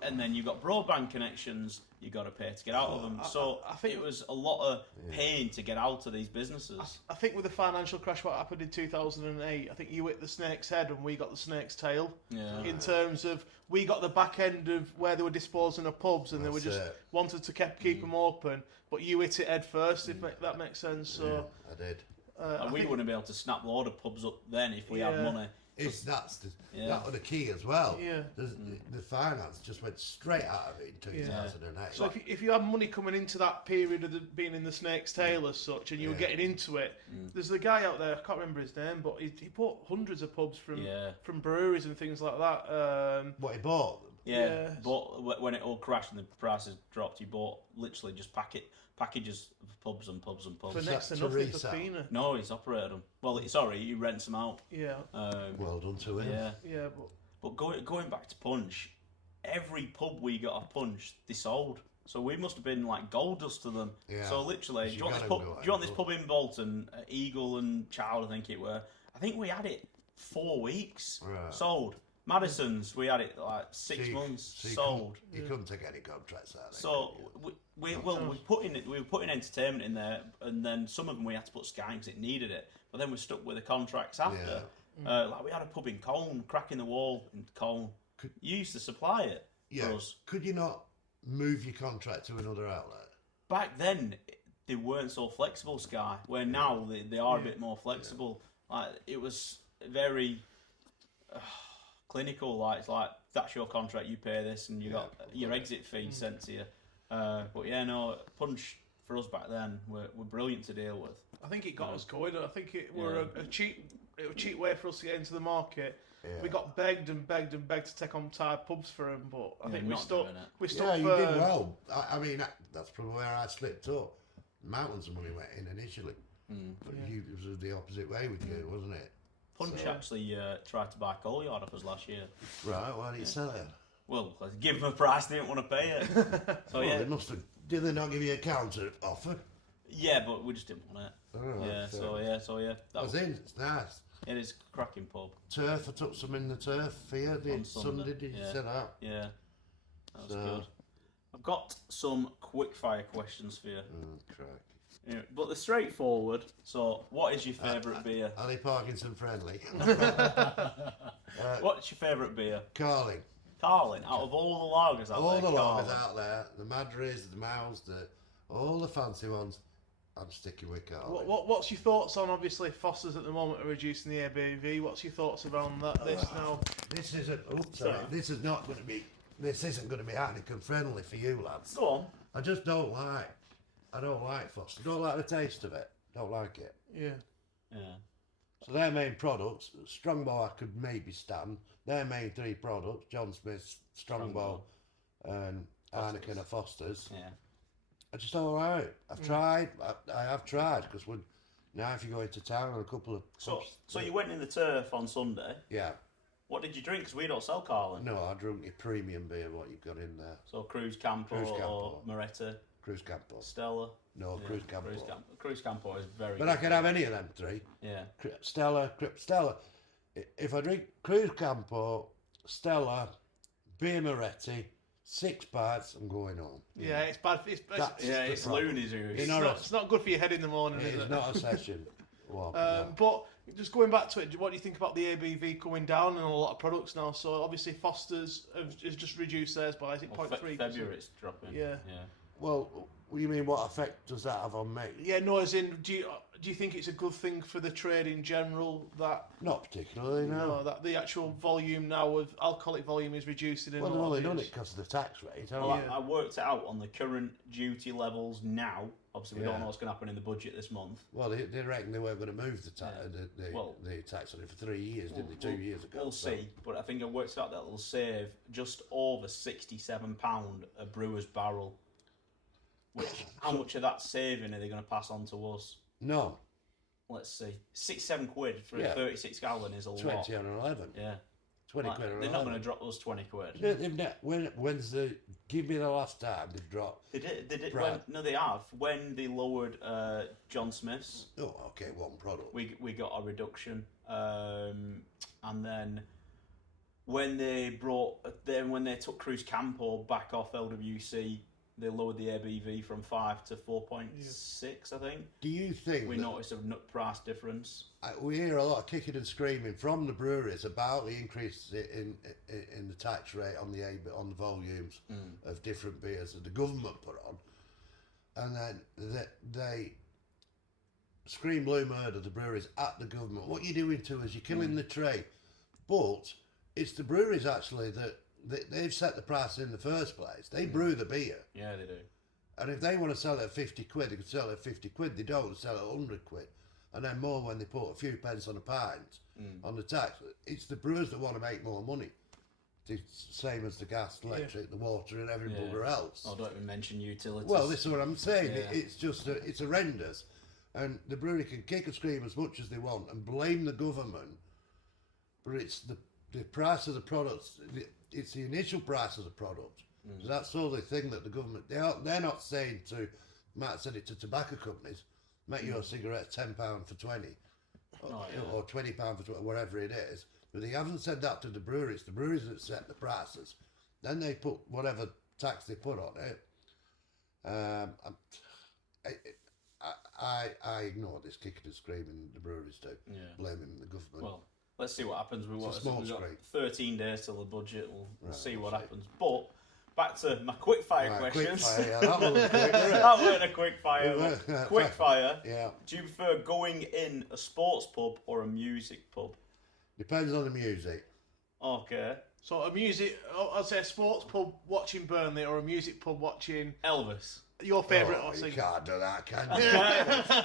and then you've got broadband connections you got to pay to get out of them. So I think it was a lot of pain to get out of these businesses. I think with the financial crash, what happened in 2008, I think you hit the snake's head and we got the snake's tail. Yeah. In terms of, we got the back end of where they were disposing of pubs and they were That's just it. wanted to keep them open, but you hit it head first, if that makes sense. So I did. I And we think- wouldn't be able to snap a load of pubs up then if we had Yeah. money. That's Yeah. that was the key as well. Yeah. The finance just went straight out of it in 2008. So if you had money coming into that period of being in the snake's tail as such, and you were getting into it, there's a guy out there, I can't remember his name, but he bought hundreds of pubs from breweries and things like that. What he bought them? Yeah, but when it all crashed and the prices dropped, you bought literally just packages of pubs and pubs and pubs. For next to to nothing for resell. Fina. No, he's operated them. Well, he rents them out. Yeah, Well done to him. Yeah, yeah, but going back to Punch, every pub we got off Punch, they sold. So we must have been like gold dust to them. Yeah. So literally, do You you want this gotta pub? go Do you want this out. pub in Bolton? Eagle and Child, I think it were. I think we had it 4 weeks. Right. Sold. Madison's, we had it like 6 months. So you sold. couldn't take any contracts out. So we were putting entertainment in there, and then some of them we had to put Sky because it needed it. But then we're stuck with the contracts after. Like we had a pub in Colne, Cracking the Wall in Colne. You used to supply it for us. Could you not move your contract to another outlet? Back then, they weren't so flexible, Sky. Where now they are a bit more flexible. Like it was very clinical. Like it's like that's your contract, you pay this, and you got your exit fee sent to you. But yeah, no, Punch for us back then were brilliant to deal with. I think it got us going. I think it were a cheap way for us to get into the market. Yeah. We got begged and begged and begged to take on tired pubs for them, but I think we not stuck. doing it. We stuck Yeah, you firm. did well. I mean, that's probably where I slipped up. Mountains of money went in initially. But it was the opposite way with you, wasn't it? Punch actually tried to buy Colliard off us last year. Right, why did you sell it? Well, I give them a price they didn't want to pay it. So Well, yeah, they must have. Did they not give you a counter offer? yeah, but we just didn't want it. Oh, Yeah, fair so yeah, I that was was, in. It's nice. it is a cracking pub. Turf. I took some in the turf for you. On Did Sunday, Sunday? Did you yeah. say that? Yeah, that was So- good. I've got some quick fire questions for you. Crack. Yeah, but they're straightforward. So, what is your favourite beer? Are they Parkinson friendly? What's your favourite beer? Carling. Carling. Out of all the lagers out All there, the Carling. lagers out there, the Madras, the Mouse, all the fancy ones, I'm sticking with Carling. What's your thoughts on, obviously, Foster's at the moment are reducing the ABV? What's your thoughts around this now? This isn't. Oops, Sorry. sorry. This is not going to be. This isn't going to be Heineken friendly for you lads. Go on. I just don't like. I don't like Foster. Don't like the taste of it. Don't like it. Yeah. Yeah. So their main products, Strongbow I could maybe stand. Their main 3 products, John Smith's, Strongbow, and Heineken or Foster's. Yeah. I just don't like it. I've tried. I have tried because now if you go into town on a couple of So you went in the turf on Sunday. yeah. What did you drink? Because we don't sell Carling. No, I drunk your premium beer. What you've got in there? So Cruz Campo, Cruz or Campo. Moretti, Cruz Campo. Stella. No, Yeah, Cruz Campo. Cruz Campo is very But good. I can have any of them 3. Yeah. Stella. If I drink Cruz Campo, Stella, beer Moretti, 6 pints, I'm going home. Yeah, it's bad. It's loonies. It's not good for your head in the morning, is it? It's not a session. Well, But just going back to it, what do you think about the ABV coming down in a lot of products now? So obviously Foster's has just reduced theirs by, I think, 0.3%. February it's dropping. Yeah. Well, what do you mean? What effect does that have on me? Yeah, no, as in, do you think it's a good thing for the trade in general that? Not particularly, no. No, that the actual volume now of alcoholic volume is reducing in Well, a they've lot only of done these. it because of the tax rate. Well, I worked it out on the current duty levels now. Obviously, we don't know what's going to happen in the budget this month. Well, they reckon they weren't going to move the tax on it for 3 years, didn't they? 2 years ago. We'll see, but I think I worked out that it'll save just over £67 a brewer's barrel. Which, how much of that saving are they going to pass on to us? No. Let's see. 6-7 quid for a 36 gallon is a 20 lot. 20 on 11. Yeah. 20 like, quid on they're 11. not going to drop us 20 quid. No, they've not. When's the... Give me the last time they've dropped. They did. Right. No, they have. When they lowered John Smith's. Oh, okay, one product. We got a reduction. And then when they took Cruz Campo back off LWC, they lowered the ABV from 5 to 4.6, I think. Do you think we noticed a nut price difference? We hear a lot of kicking and screaming from the breweries about the increase in the tax rate on the volumes of different beers that the government put on, and then they scream blue murder, the breweries, at the government. What you're doing to us, you're killing the trade. But it's the breweries actually that they've set the price in the first place. They brew the beer. Yeah, they do. And if they want to sell it at 50 quid, they can sell it at 50 quid. They don't sell it at 100 quid. And then more when they put a few pence on a pint on the tax. It's the brewers that want to make more money. It's the same as the gas, electric, the water and every bugger else. Oh, don't even mention utilities. Well, this is what I'm saying. Yeah. It's just, it's horrendous. And the brewery can kick and scream as much as they want and blame the government. But it's the price of the products, it's the initial price of the product. So that's the only thing that the government, they're not saying to, Matt said it to tobacco companies, make your cigarettes £10 for 20, or £20 for 20, whatever it is. But they haven't said that to the breweries. The breweries that set the prices. Then they put whatever tax they put on it. I ignore this kicking and screaming the breweries do, blaming the government. Well, let's see what happens. We've got 13 days till the budget. We'll see what happens. But back to my quickfire questions. Quickfire, that wasn't quick, that weren't a quickfire. Quickfire. Yeah. Do you prefer going in a sports pub or a music pub? Depends on the music. Okay. So a music, I'd say a sports pub watching Burnley or a music pub watching Elvis. Your favourite You can't do that, can you?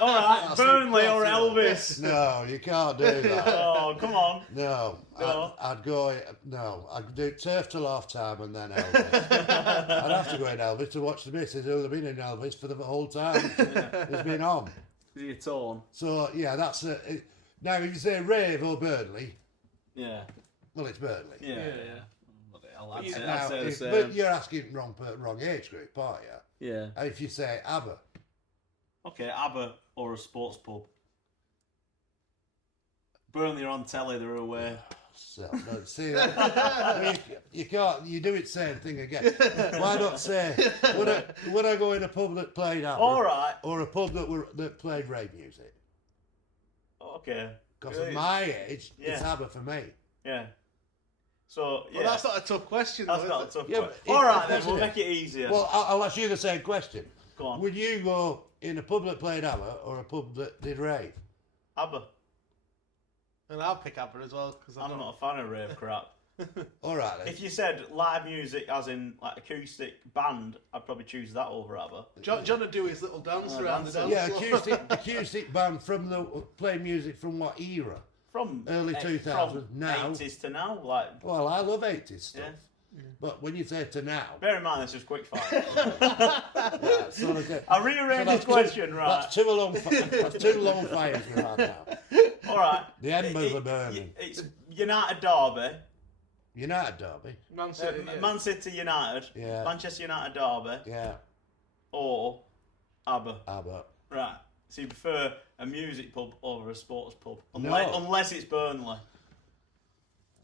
All right, Burnley or Elvis? No, you can't do that. Oh, come on. No. I'd go. No, I'd do Turf till half time and then Elvis. I'd have to go in Elvis to watch the missus who'll have been in Elvis for the whole time it's been on. You're torn. So yeah, that's it. Now if you say rave or Burnley, well it's Burnley. Yeah. I'd say the same. But you're asking wrong age group, aren't you? Yeah. And if you say ABBA. Okay, ABBA or a sports pub. Burnley are on telly, they're away. So, no, see, you can't. You do it same thing again. Why not say would I go in a pub that played ABBA, all right, or a pub that played rave music? Okay. Because at my age, it's ABBA for me. Yeah. So Well, that's not a tough question. That's though, not a is it? tough Yeah, question. but All right, then isn't we'll it? make it easier. Well, I'll ask you the same question. Go on. Would you go in a pub that played ABBA or a pub that did rave? ABBA. And I'll pick ABBA as well because I'm not a fan of rave crap. All right then. If you said live music, as in like acoustic band, I'd probably choose that over ABBA. John would do his little dance around the dance Yeah, floor. acoustic band from the playing music from what era? From Early 2000s, from now. 80s to now, like. Well, I love 80s stuff. Yeah. But when you say to now, Bear in mind, this is quickfire. so I rearranged this question, right? That's two long fires we've had now. All right. The embers are burning. It's United Derby. United Derby. Man City, Man City United. Yeah. Manchester United Derby. Yeah. Or ABBA. ABBA. Right. So you prefer a music pub over a sports pub? No. Unless it's Burnley.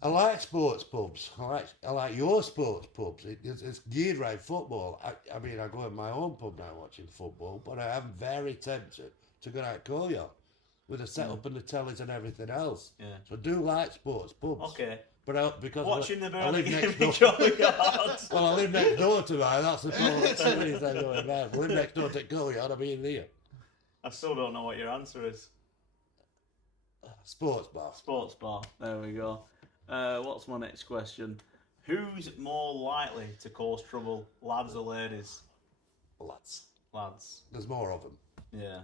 I like sports pubs. I like your sports pubs. It's geared around football. I mean, I go in my own pub now watching football, but I am very tempted to go out Courtyard with the setup and the tellies and everything else. Yeah. So I do like sports pubs. Okay. But because watching the Burnley game next in door. Courtyard. Well, I live next door to mine. That's the point. I live next door to Courtyard. I mean, there. I still don't know what your answer is. Sports bar. Sports bar. There we go. What's my next question? Who's more likely to cause trouble, lads or ladies? Lads. Lads. There's more of them. Yeah.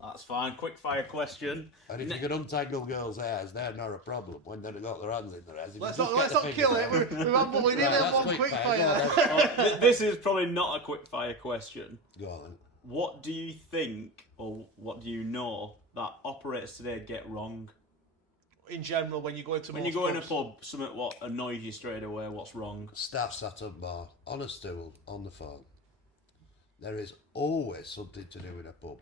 That's fine. Quick fire question. And if you can untangle girls' hairs, they're not a problem when they've got their hands in their hairs. Let's not kill it. We're mumbling in there one quick fire. This is probably not a quick fire question. Go on. What do you think, or what do you know, that operators today get wrong? In general, when you go into when you go in a pub, something what annoys you straight away, what's wrong? Staff sat at bar, on a stool, on the phone. There is always something to do in a pub.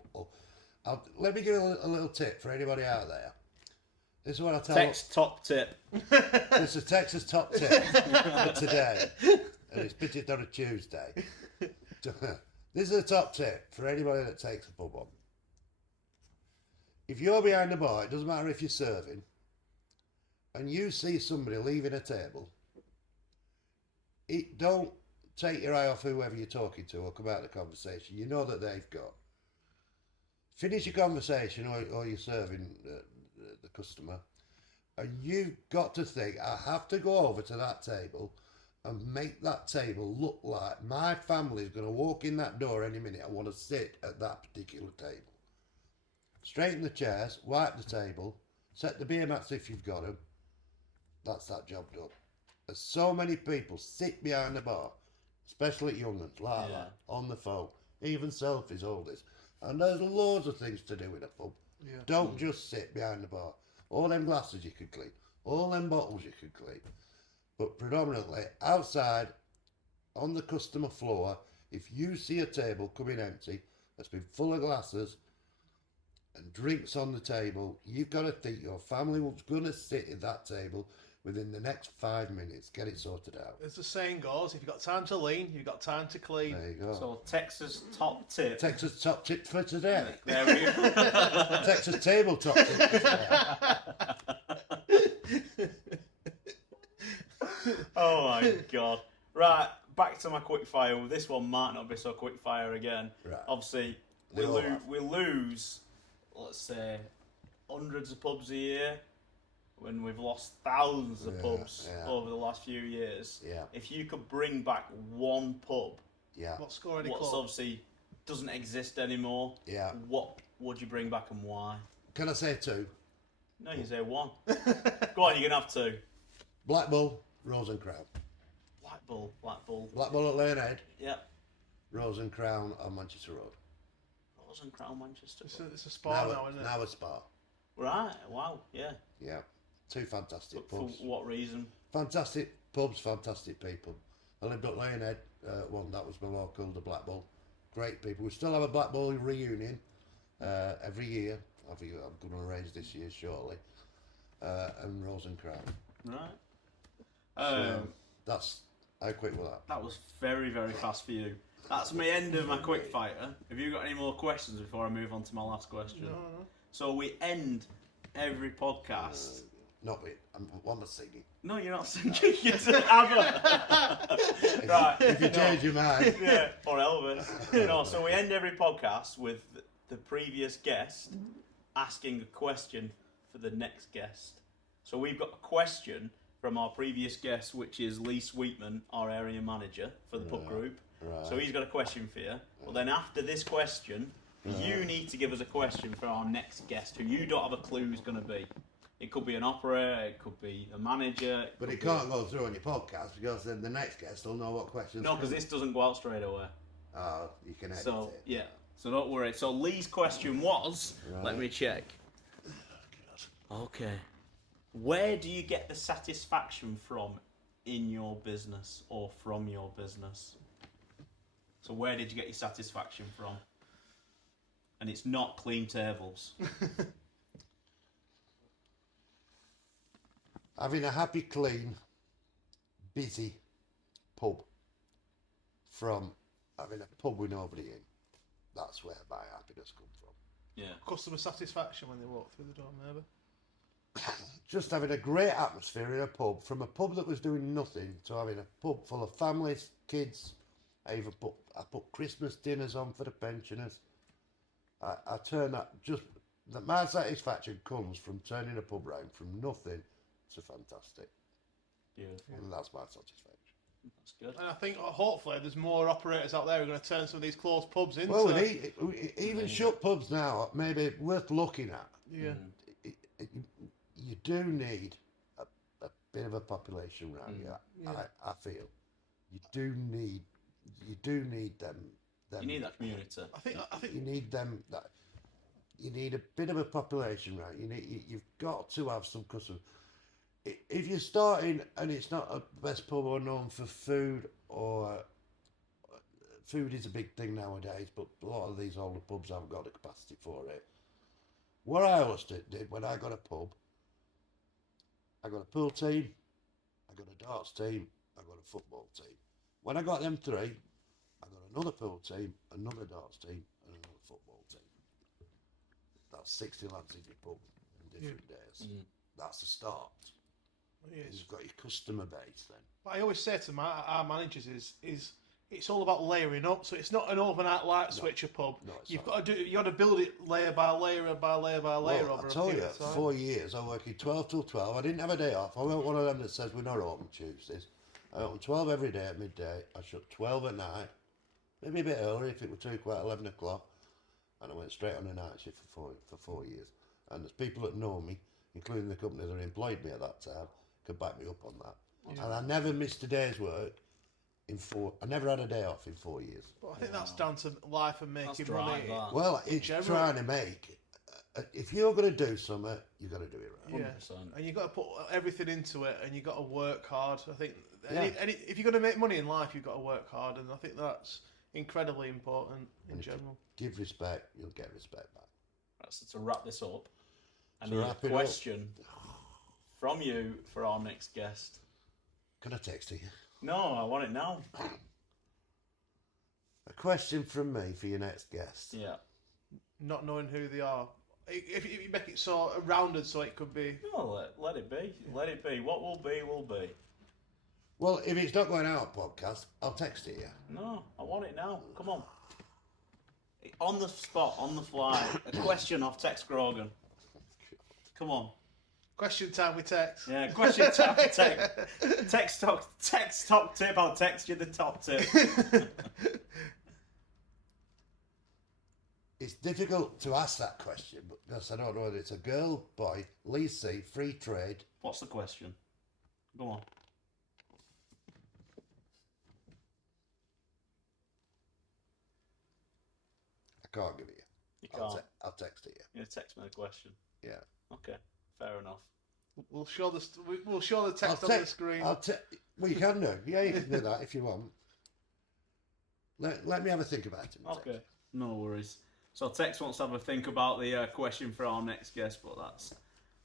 Let me give you a little tip for anybody out there. This is what I tell Tex top tip. This is Tex's top tip for today. And it's pitched on a Tuesday. This is a top tip for anybody that takes a pub on. If you're behind the bar, it doesn't matter if you're serving, and you see somebody leaving a table, don't take your eye off whoever you're talking to or come out of the conversation. You know that they've got. Finish your conversation or you're serving the customer, and you've got to think, I have to go over to that table and make that table look like my family's going to walk in that door any minute. I want to sit at that particular table. Straighten the chairs, wipe the table, set the beer mats if you've got them. That's that job done. There's so many people sit behind the bar, especially young ones, like that, on the phone, even selfies, all this. And there's loads of things to do in a pub. Yeah. Don't just sit behind the bar. All them glasses you could clean, all them bottles you could clean. But predominantly outside, on the customer floor, if you see a table coming empty that's been full of glasses and drinks on the table, you've got to think your family was going to sit at that table within the next 5 minutes. Get it sorted out. As the saying goes, if you've got time to lean, you've got time to clean. There you go. So Texas top tip. Texas top tip for today. There we go. Texas table top tip for today. Oh my god. Right, back to my quick fire. This one might not be so quick fire again. Right. Obviously, we lose, let's say, hundreds of pubs a year when we've lost thousands of pubs over the last few years. Yeah. If you could bring back one pub, what score any what's club? obviously doesn't exist anymore, what would you bring back and why? Can I say two? No, you say one. Go on, you're going to have two. Black Bull, Rose and Crown. Black Bull. Black Bull at Lanehead. Yeah. Rose and Crown on Manchester Road. Rose and Crown, Manchester. It's a spa now, isn't it? Now a spa. Right, wow, yeah. Yeah. Two fantastic For pubs. what reason? Fantastic pubs, fantastic people. I lived at Lanehead, one that was my local, the Black Bull. Great people. We still have a Black Bull reunion every year. I'm going to arrange this year shortly. And Rose and Crown. Right. So that's how quick was that? That was very, very fast for you. That's my end of my quick fire. Have you got any more questions before I move on to my last question? No. So we end every podcast. Not with. I'm singing. No, you're not singing. You're ABBA. Right. If you change your mind. Yeah, or Elvis. No, so we end every podcast with the previous guest asking a question for the next guest. So we've got a question from our previous guest, which is Lee Sweetman, our area manager for the pub group. Right. So he's got a question for you. Well, then after this question, you need to give us a question for our next guest, who you don't have a clue who's going to be. It could be an operator, it could be a manager. But it can't go through on your podcast because then the next guest will know what questions. No, because this doesn't go out straight away. Oh, you can edit So, it. yeah. So don't worry. So Lee's question was, let me check. Okay. Where do you get the satisfaction from in your business or from your business? So where did you get your satisfaction from? And it's not clean tables. having a happy, clean, busy pub from having a pub with nobody in. That's where my happiness comes from. Yeah. Customer satisfaction when they walk through the door, maybe. Just having a great atmosphere in a pub, from a pub that was doing nothing to having a pub full of families, kids. I put Christmas dinners on for the pensioners. I turn that my satisfaction comes from turning a pub round from nothing to fantastic. Beautiful. And that's my satisfaction. That's good. And I think hopefully there's more operators out there who are going to turn some of these closed pubs into. Well, even shut pubs now, maybe worth looking at. Yeah. You do need a bit of a population around you. Yeah. I feel you do need them. You need that community. I think You need them. You need a bit of a population around. You've got to have some customers. If you're starting and it's not a best pub or known for food, or food is a big thing nowadays, but a lot of these older pubs haven't got the capacity for it. What I always did when I got a pub, I got a pool team, I got a darts team, I got a football team. When I got them three, I got another pool team, another darts team, and another football team. That's 60 lads in your pub on different days. That's the start. Yes. You've got your customer base then. But I always say to our managers is it's all about layering up. So it's not an overnight light switch a pub. No, it's You've not. got to build it layer by layer by layer by layer Well, over I a told period you, of time. 4 years, I worked 12 till 12. I didn't have a day off. I wasn't one of them that says we're not open Tuesdays. I opened 12 every day at midday. I shut 12 at night. Maybe a bit earlier if it were too quiet, 11 o'clock. And I went straight on the night shift for 4 years. And there's people that know me, including the companies that employed me at that time, could back me up on that. Yeah. And I never missed a day's work I never had a day off in 4 years. But I think that's down to life and making drive, money. that. Well, it's Generally. trying to make. If you're going to do something, you've got to do it right. Yeah, 100%. and you've got to put everything into it, and you've got to work hard. I think Yeah. if you're going to make money in life, you've got to work hard, and I think that's incredibly important in And if you general. give respect, you'll get respect back. Right, so to wrap this up, I To need wrap a it up. question from you for our next guest. Can I text you? No, I want it now. A question from me for your next guest. Yeah. Not knowing who they are. If you make it so rounded, so it could be. No, let it be. Let it be. What will be, will be. Well, if it's not going out podcast, I'll text it you. No, I want it now. Come on. On the spot, on the fly. A question off Tex Grogan. Come on. Question time with Tex. Yeah, question time for Tex. Text top tip. I'll text you the top tip. It's difficult to ask that question because I don't know whether it's a girl, boy, leasing, free trade. What's the question? Go on. I can't give it you. You can't. I'll text it you. You text me the question. Yeah. Okay, fair enough. We'll show the text on the screen. Well, you can do. Yeah, you can do that if you want. Let me have a think about it. Okay, no worries. So Tex wants to have a think about the question for our next guest, but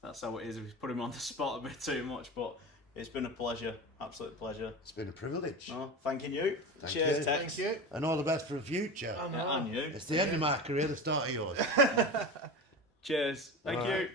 that's how it is. We've put him on the spot a bit too much, but it's been a pleasure, absolute pleasure. It's been a privilege. No, thanking you. Thank Cheers, you. Tex. Thank you. And all the best for the future. I know. Yeah, and you. It's the end of my career, the start of yours. Cheers. Thank All you. right.